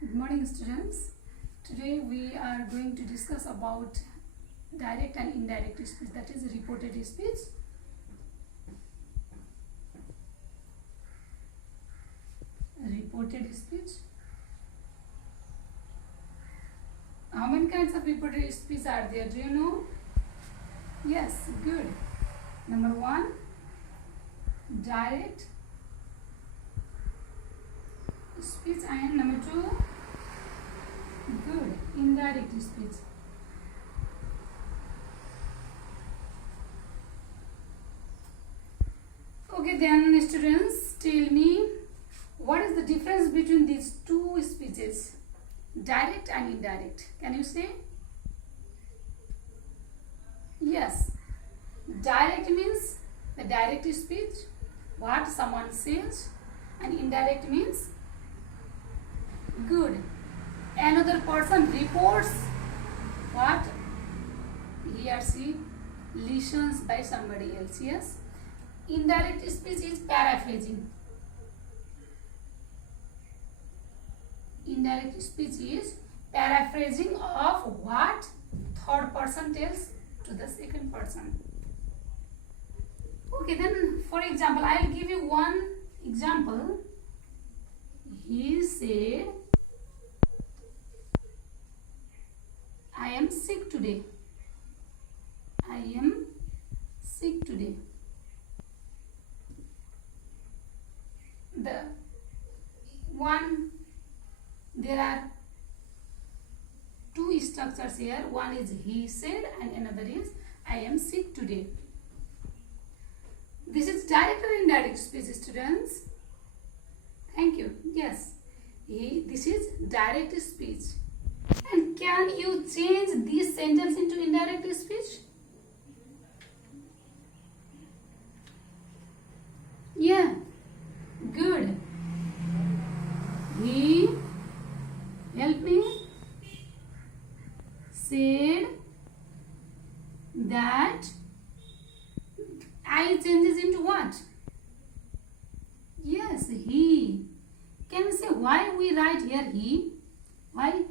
Good morning, students. Today we are going to discuss about direct and indirect speech, that is reported speech. Reported speech. How many kinds of reported speech are there? Do you know? Yes, good. Number one, direct speech, and number two, good, indirect speech. Okay, then students, tell me what is the difference between these two speeches, direct and indirect? Can you say? Yes, direct means the direct speech, what someone says, and indirect means good, another person reports what he or she listens by somebody else. Yes, indirect speech is paraphrasing. Indirect speech is paraphrasing of what third person tells to the second person. Okay, then for example, I will give you one example. He said, I am sick today. I am sick today. There are two structures here. One is he said and another is I am sick today. This is direct or indirect speech, students? Thank you. Yes, this is direct speech. And can you change this sentence into indirect speech? Yeah, good. He, help me, said that I changes into what? Yes, he. Can we say why we write here he? Why?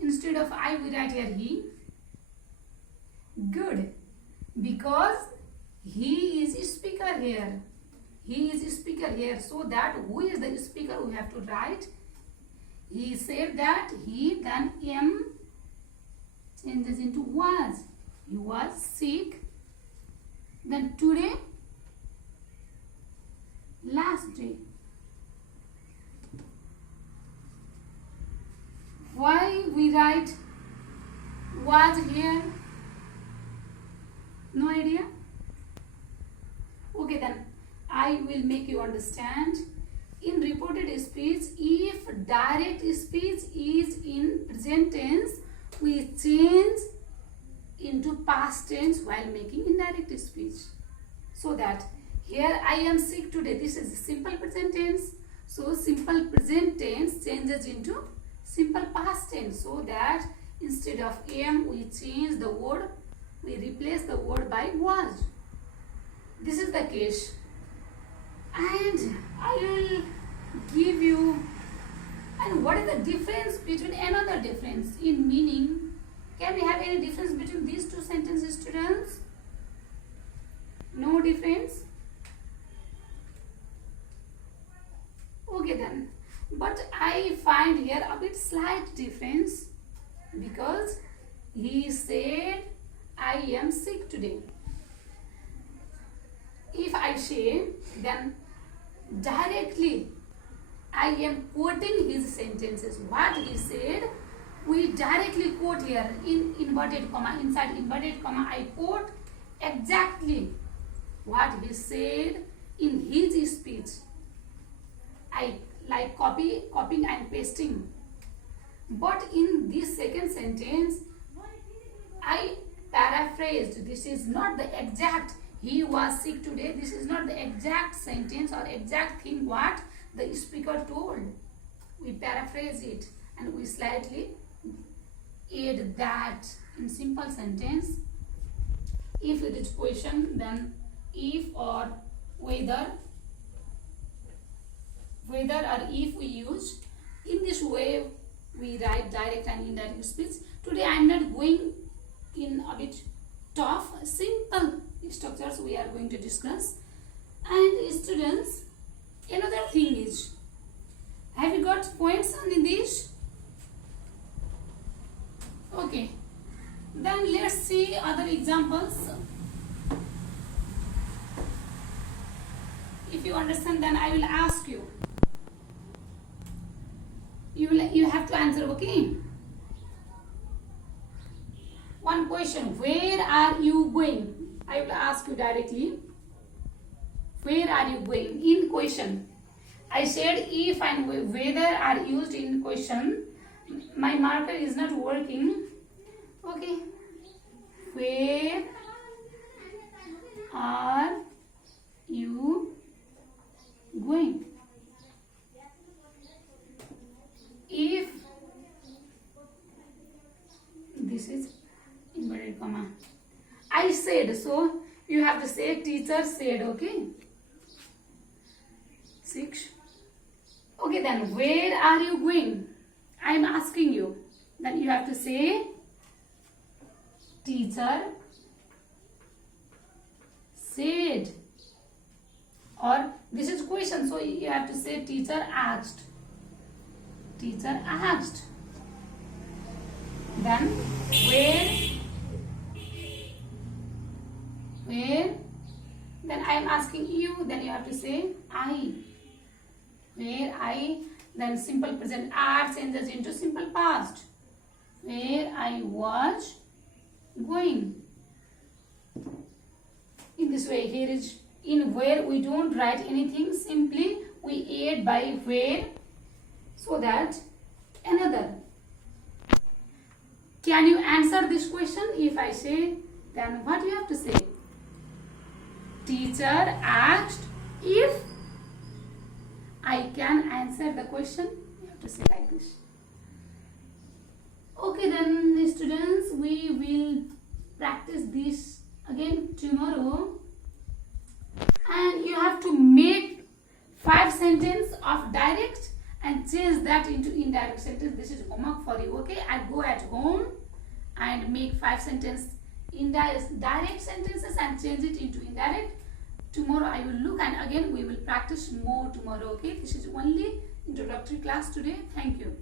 Instead of I, we write here he. Good. Because he is a speaker here. He is a speaker here. So that who is the speaker we have to write. He said that he, then am changes into was. He was sick. Then today, last day. Why we write was here? No idea? Okay, then I will make you understand. In reported speech, if direct speech is in present tense, we change into past tense while making indirect speech. So that here I am sick today, this is simple present tense. So simple present tense changes into simple past tense, so that instead of am we change the word, we replace the word by was. This is the case. And I will give you, and what is the difference between another difference in meaning? Can we have any difference between these two sentences, students? No difference? Okay then. But I find here a bit slight difference, because he said I am sick today. If I say, then directly I am quoting his sentences. What he said, we directly quote here in inverted comma, inside inverted comma I quote exactly what he said in his speech. I like copying and pasting. But in this second sentence, I paraphrased. This is not the exact he was sick today. This is not the exact sentence or exact thing what the speaker told. We paraphrase it and we slightly add that in simple sentence. If it is question, then if or whether or if we use. In this way write direct and indirect speech. Today I am not going in a bit tough, simple structures we are going to discuss. And students, another thing is, have you got points on this? Okay, then let's see other examples. If you understand, then I will ask you. You have to answer, okay? One question, where are you going? I will ask you directly. Where are you going? In question. I said if and whether are used in question. My marker is not working. Okay. Where are you going? If this is inverted comma, I said, so you have to say teacher said, okay? 6. Okay, then where are you going? I am asking you. Then you have to say teacher said, or this is question, so you have to say teacher asked. Teacher asked. Then where, then I am asking you, then you have to say I. Where I, then simple present R changes into simple past. Where I was going. In this way, here is in where we don't write anything, simply we add by where, so that another. Can you answer this question? If I say, then what you have to say? Teacher asked if I can answer the question. You have to say like this. Okay, then students, we will practice this again tomorrow. And you have to make 5 sentences of direct and change that into indirect sentence. This is homework for you, okay? I go at home and make 5 sentences direct sentences and change it into indirect. Tomorrow I will look, and again we will practice more tomorrow, okay? This is only introductory class today. Thank you.